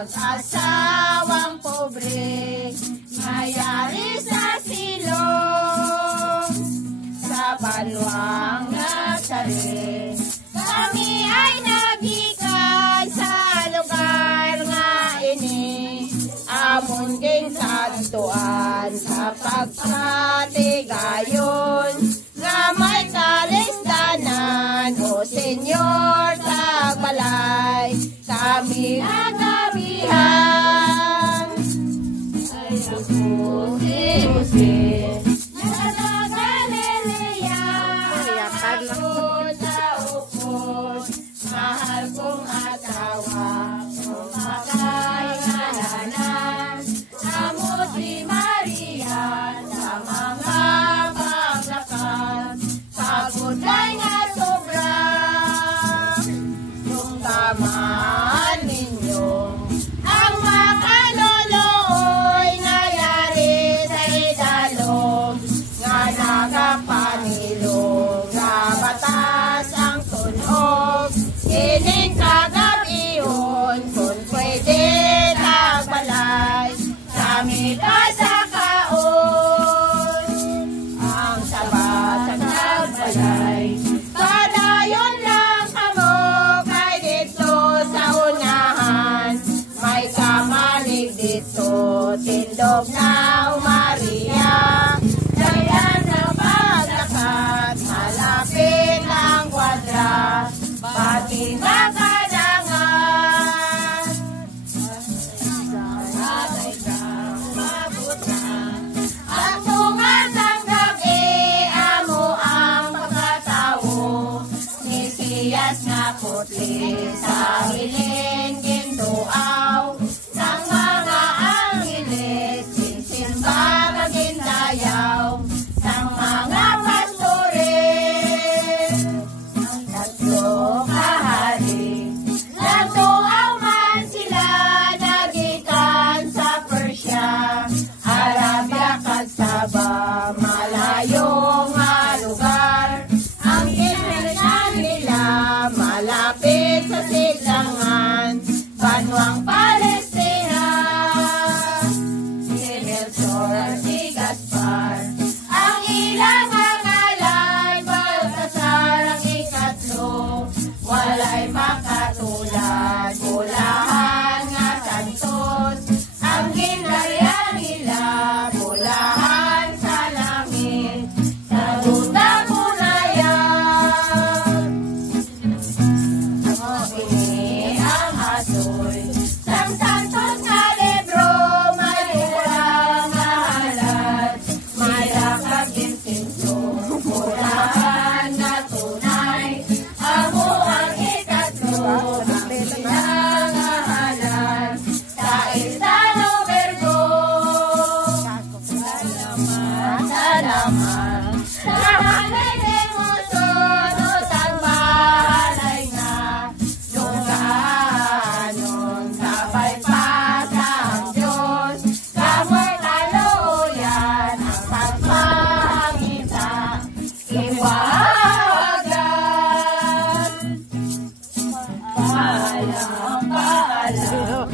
mag-asawang pobre, mayari sa silong, sa banwang Nazaret. Kami ay nagikan sa lugar nga ini, amon king santuan sa pagpatigayon, nga may kalisdanan, o Senyor tagbalay, kami nagabihan. Ay ako si Jose, nasa Galilea, ako sa upos, mahal kong asawa, kumakay ngalanan, amo si Maria, sa mga paglakad, pagod ay nga sobra, yung tamaan ninyo, ang makaloloy nayari sa idalog, nga nagapanilog, nga batas ang tunog, kining kagabihon, kung pwede tagbalay, kami kasakaon, ang sabat ang tagbalay. Padayon lang kamo kay dito sa unahan, may kamalig dito, tindog na Maria, dayan na paglakad, malapit ang kwadra, pati nakadangan, atay kang mabutan, ang tungas ang gabi, amo ang pagkatawo, Mesiyas nga putli, sa hiling gintuaw, ng mga angeles, sinsimba kagindayaw, ng mga pastores, ang tatlo kahari, nagtuaw man sila, nagikan sa Persia, Arabia kag Saba, malayo nga lugar, ang ginhanan nila, malapit sa silangan, banwang Palestina, si Melchor at si Gaspar, ang ilang ngalan, Baltasar ang ikatlo, walay makatulad, bulahan nga santos, ang ginharian nila, bulahan sa langit, sa duta punayan. Ini ang asoy, sang santos nga libro, may urang nga halad, may lakag insinso, bulahan nga tunay, amo ang ikatlo, ang pinangahalan, sa isang Virgo. Salamat, salamat, sa kaniling uson, o tagbahalay nga, luganon, sabay pa sa Diyos, kamoy kaluyan, ang pagpahangita, iwagan. Paalam, paalam,